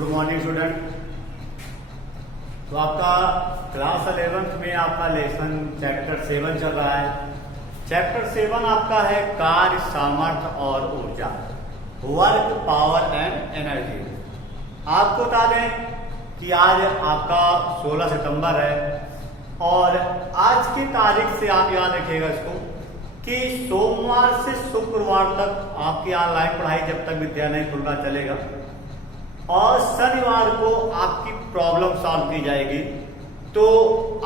Good morning student. तो आपका class 11th में आपका लेसन चैप्टर 7 चल रहा है। चैप्टर 7 आपका है कार्य, सामर्थ्य और ऊर्जा, वर्क, पावर एंड एनर्जी। आपको बता दें कि आज आपका 16 सितंबर है और आज की तारीख से आप याद रखिएगा इसको कि सोमवार से शुक्रवार तक आपकी ऑनलाइन पढ़ाई जब तक विद्यालय खुलना चलेगा और शनिवार को आपकी प्रॉब्लम सॉल्व की जाएगी। तो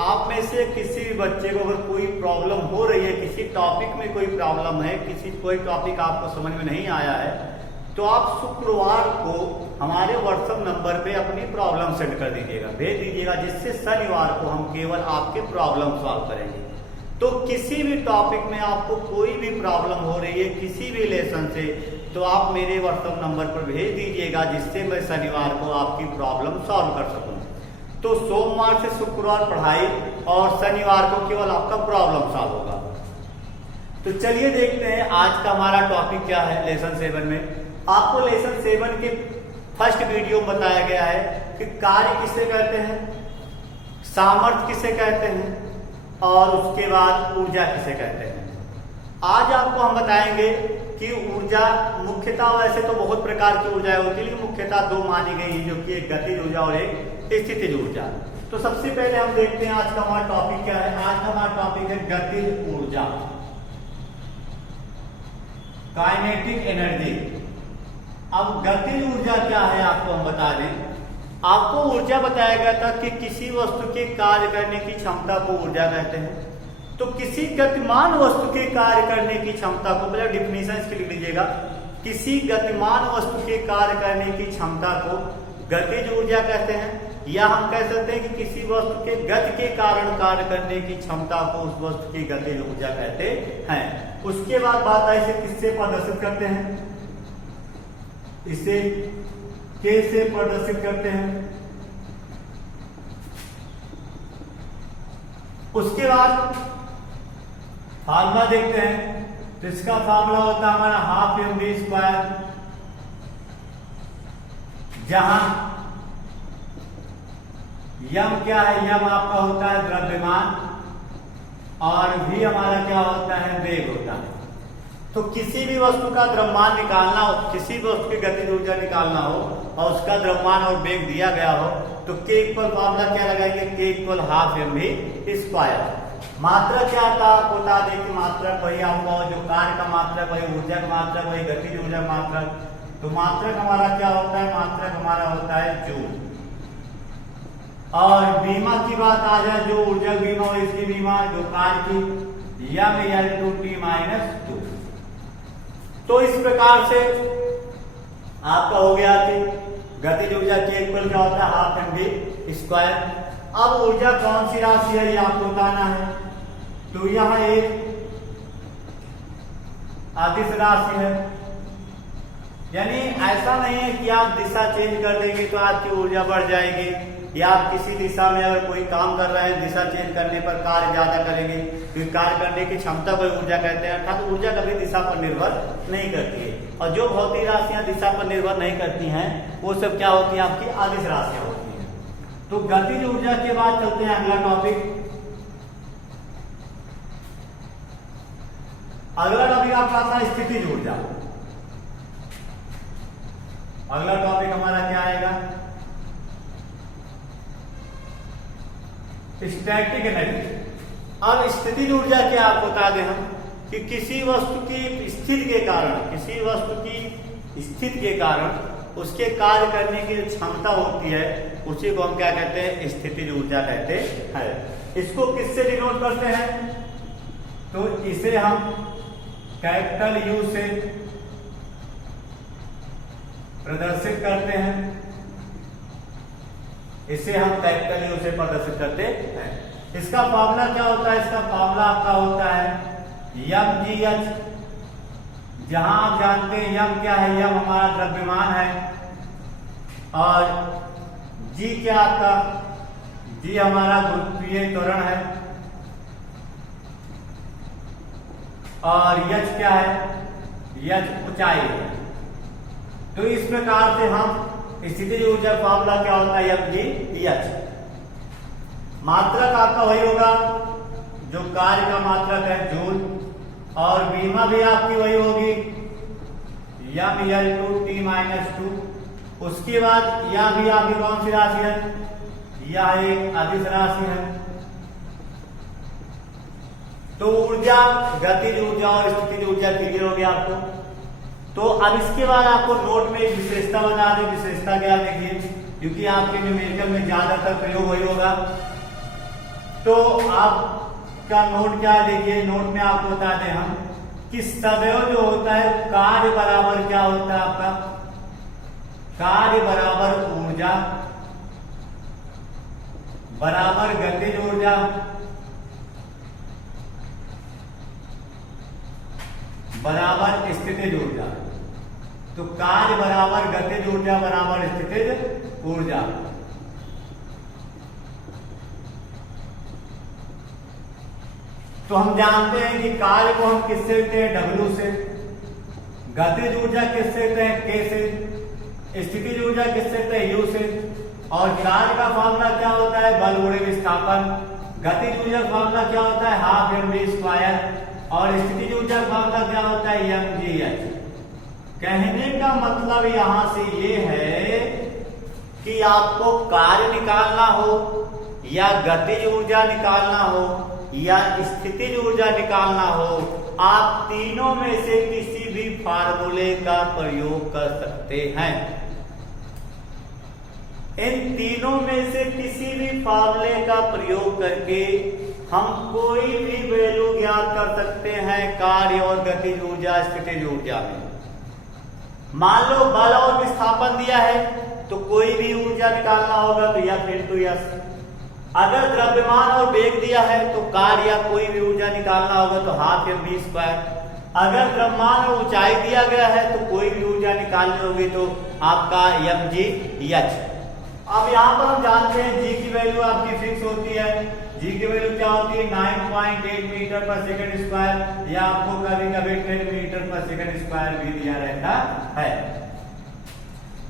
आप में से किसी भी बच्चे को अगर कोई प्रॉब्लम हो रही है, किसी टॉपिक में कोई प्रॉब्लम है, कोई टॉपिक आपको समझ में नहीं आया है, तो आप शुक्रवार को हमारे व्हाट्सएप नंबर पे अपनी प्रॉब्लम सेंड कर दीजिएगा, भेज दीजिएगा, जिससे शनिवार को हम केवल आपके प्रॉब्लम सॉल्व करेंगे। तो किसी भी टॉपिक में आपको कोई भी प्रॉब्लम हो रही है किसी भी लेसन से, तो आप मेरे व्हाट्सएप नंबर पर भेज दीजिएगा, जिससे मैं शनिवार को आपकी प्रॉब्लम सॉल्व कर सकूं। तो सोमवार से शुक्रवार पढ़ाई और शनिवार को केवल आपका प्रॉब्लम सॉल्व होगा। तो चलिए देखते हैं आज का हमारा टॉपिक क्या है। लेसन 7 में आपको लेसन 7 के फर्स्ट वीडियो में बताया गया है कि कार्य किसे कहते हैं, सामर्थ्य किसे कहते हैं और उसके बाद ऊर्जा किसे कहते हैं। आज आपको हम बताएंगे कि ऊर्जा मुख्यतः, वैसे तो बहुत प्रकार की ऊर्जाएं होती है, लेकिन मुख्यतः दो मानी गई है, जो कि एक गतिज ऊर्जा और एक स्थितिज ऊर्जा। तो सबसे पहले हम देखते हैं आज का हमारा टॉपिक क्या है। आज का हमारा टॉपिक है गतिज ऊर्जा, काइनेटिक एनर्जी। अब गतिज ऊर्जा क्या है आपको हम बता दें। आपको ऊर्जा बताया गया था कि किसी वस्तु के कार्य करने की क्षमता को ऊर्जा कहते हैं। तो किसी गतिमान वस्तु के कार्य करने की क्षमता को, मतलब डिफिनेशन इसकी लिख लीजिएगा, किसी गतिमान वस्तु के कार्य करने की क्षमता को गतिज ऊर्जा कहते हैं, या हम कह सकते हैं कि किसी वस्तु के गति के कारण कार्य करने की क्षमता को उस वस्तु की गतिज ऊर्जा कहते हैं। उसके बाद बात है इसे किससे प्रदर्शित करते हैं, इसे कैसे प्रदर्शित करते हैं। उसके बाद फार्मूला देखते हैं। तो इसका फार्मूला होता है हमारा हाफ mv², जहां यम क्या है, यम आपका होता है द्रव्यमान और भी हमारा क्या होता है, वेग होता है। तो किसी भी वस्तु का द्रव्यमान निकालना हो, किसी भी वस्तु की गतिज ऊर्जा निकालना हो और उसका द्रव्यमान और वेग दिया गया हो, तो K इक्वल फार्मूला क्या लगाएंगे, K इक्वल हाफ mv²। मात्रक क्या था आपको बता दें कि मात्रक वही आपका जो कार्य का मात्रक, वही ऊर्जा का मात्रक, वही गतिज ऊर्जा मात्रक। तो मात्रक हमारा क्या होता है, मात्रक हमारा होता है जूल। और बीमा की बात आ जाए, जो ऊर्जा बीमा हो इसकी बीमा जो कार्य की m/2t-2। तो इस प्रकार से आपका हो गया कि गतिज ऊर्जा K इक्वल क्या होता है, हाफ mv²। अब ऊर्जा कौन सी राशि है ये आपको बताना है। तो यह एक अदिश राशि है, यानी ऐसा नहीं है कि आप दिशा चेंज कर देंगे तो आपकी ऊर्जा बढ़ जाएगी, या आप किसी दिशा में अगर कोई काम कर रहे हैं दिशा चेंज करने पर कार्य ज्यादा करेंगे, क्योंकि कार्य करने की क्षमता को ऊर्जा कहते हैं। अर्थात ऊर्जा कभी दिशा पर निर्भर नहीं करती है, और जो भौतिक राशियां दिशा पर निर्भर नहीं करती हैं वो सब क्या होती है, आपकी अदिश राशियां होती हैं। तो गतिज ऊर्जा के बाद चलते हैं अगला टॉपिक। अगला टॉपिक आपका आता है स्थितिज ऊर्जा। अगला टॉपिक हमारा क्या आएगा, स्टैटिक एनर्जी। अब स्थितिज ऊर्जा क्या आपको बता दें हम कि किसी वस्तु की स्थिति के कारण, किसी वस्तु की स्थिति के कारण उसके कार्य करने की जो क्षमता होती है उसी को हम क्या कहते हैं, स्थितिज ऊर्जा कहते हैं। इसको किससे डिनोट करते हैं, तो इसे हम कैपिटल U से प्रदर्शित करते हैं, इसे हम कैपिटल U से प्रदर्शित करते हैं। इसका फॉर्मूला क्या होता है, इसका फॉर्मूला आपका होता है mgh, जहां आप जानते हैं यम क्या है, यम हमारा द्रव्यमान है, और g क्या आपका, g हमारा गुरुत्वीय त्वरण है, और h क्या है, h ऊंचाई है। तो इस प्रकार से हम स्थितिज ऊर्जा फॉर्मूला क्या होता है, mgh। मात्रक आपका वही होगा जो कार्य का मात्रक है जूल, और बीमा भी आपकी वही होगी mL/T-2। उसके बाद यह भी आपकी कौन सी राशि है, यह एक अदिश राशि है। तो ऊर्जा, गतिज ऊर्जा और स्थितिज ऊर्जा क्लियर हो गया आपको। तो अब इसके बाद आपको नोट में एक विशेषता बना दे। विशेषता क्या, देखिए, क्योंकि आपके न्यूमेरिकल में ज्यादातर प्रयोग वही होगा। तो आपका नोट क्या है, देखिए नोट में आपको बता दें हम कि सदैव जो होता है कार्य बराबर क्या होता है आपका, कार्य बराबर ऊर्जा बराबर गतिज ऊर्जा बराबर स्थितिज ऊर्जा। तो कार्य बराबर गतिज ऊर्जा बराबर स्थितिज ऊर्जा। तो हम जानते हैं कि कार्य को हम किससे लिखते हैं, W से। गतिज ऊर्जा किससे लिखते हैं, K से। स्थितिज ऊर्जा किससे लिखते हैं, U से। और कार्य का फॉर्मूला क्या होता है, बल गुणे विस्थापन। गतिज ऊर्जा फॉर्मूला क्या होता है, 12mv²। और स्थितिज ऊर्जा फॉर्मूला क्या होता है, mgh। कहने का मतलब यहां से ये है कि आपको कार्य निकालना हो या गतिज ऊर्जा निकालना हो या स्थितिज ऊर्जा निकालना हो, आप तीनों में से किसी भी फार्मूले का प्रयोग कर सकते हैं। इन तीनों में से किसी भी फार्मूले का प्रयोग करके हम कोई भी वैल्यू ज्ञात कर सकते हैं कार्य और गतिज ऊर्जा स्थितिज ऊर्जा में। मान लो बल और विस्थापन दिया है तो कोई भी ऊर्जा निकालना होगा तो F×S। अगर द्रव्यमान और वेग दिया है तो कार्य या कोई भी ऊर्जा निकालना होगा तो 12mv²। अगर द्रव्यमान और ऊंचाई दिया गया है तो कोई भी ऊर्जा निकालनी होगी तो आपका mgh। अब यहाँ पर हम जानते हैं g की वैल्यू आपकी फिक्स होती है। g की वैल्यू क्या होती है, 9.8 मीटर पर सेकंड स्क्वायर, या आपको कभी कभी 10 मीटर पर सेकंड स्क्वायर भी दिया रहता है।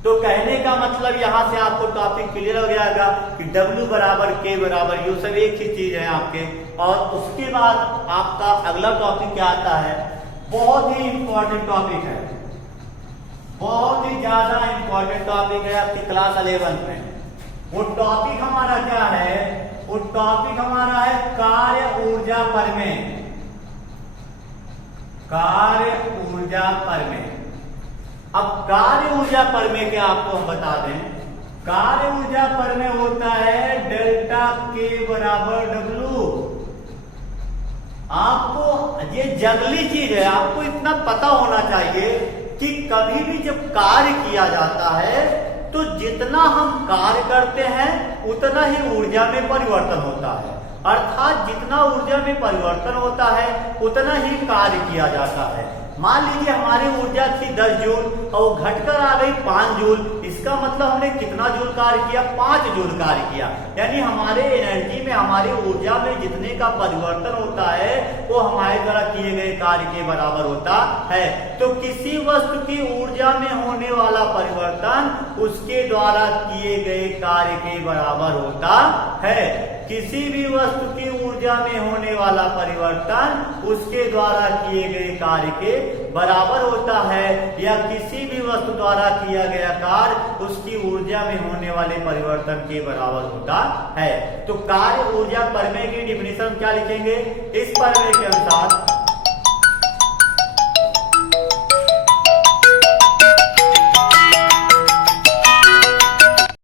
तो कहने का मतलब यहां से आपको टॉपिक क्लियर हो गया कि W बराबर K बराबर U, सब एक ही चीज है आपके। और उसके बाद आपका अगला टॉपिक क्या आता है, बहुत ही इंपॉर्टेंट टॉपिक है, बहुत ही ज्यादा इंपॉर्टेंट टॉपिक है आपकी क्लास 11 में। वो टॉपिक हमारा क्या है, वो टॉपिक हमारा है कार्य ऊर्जा परिमेय। कार्य ऊर्जा परिमेय। अब कार्य ऊर्जा परिमेय के आपको हम बता दें, कार्य ऊर्जा परिमेय होता है डेल्टा K बराबर W। आपको ये जंगली चीज है, आपको इतना पता होना चाहिए कि कभी भी जब कार्य किया जाता है तो जितना हम कार्य करते हैं उतना ही ऊर्जा में परिवर्तन होता है। अर्थात जितना ऊर्जा में परिवर्तन होता है उतना ही कार्य किया जाता है। मान लीजिए हमारी ऊर्जा थी 10 जूल और घटकर आ गई 5 जूल, इसका मतलब हमने कितना जूल कार्य किया, 5 जूल कार्य किया। यानी हमारे एनर्जी में, हमारी ऊर्जा में जितने का परिवर्तन होता है वो हमारे द्वारा किए गए कार्य के बराबर होता है। तो किसी वस्तु की ऊर्जा में होने वाला परिवर्तन उसके द्वारा किए गए कार्य के बराबर होता है। किसी भी वस्तु की ऊर्जा में होने वाला परिवर्तन उसके द्वारा किए गए कार्य के बराबर होता है, या किसी भी वस्तु द्वारा किया गया कार्य उसकी ऊर्जा में होने वाले परिवर्तन के बराबर होता है। तो कार्य ऊर्जा परिमेय की डिफिनेशन क्या लिखेंगे, इस परिमेय के अनुसार